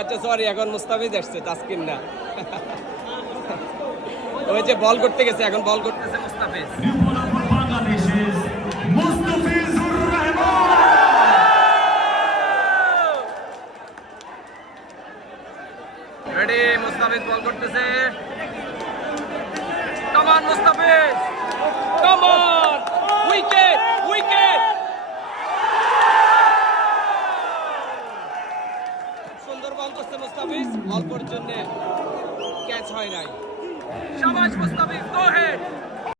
আচ্ছা সরি, এখন মুস্তাফিজ আসছে, তাসকিন না। ওই যে বল করতে গেছে, এখন বল করতেছে মুস্তাফিজ। রেডি, মুস্তাফিজ বল করতেছে। Come on Mustafiz, come on, wicket wicket. সুন্দর বল করছে মুস্তাফিজ, অল্পর জন্য ক্যাচ হয় নাই। শাবাশ মুস্তাফিজ।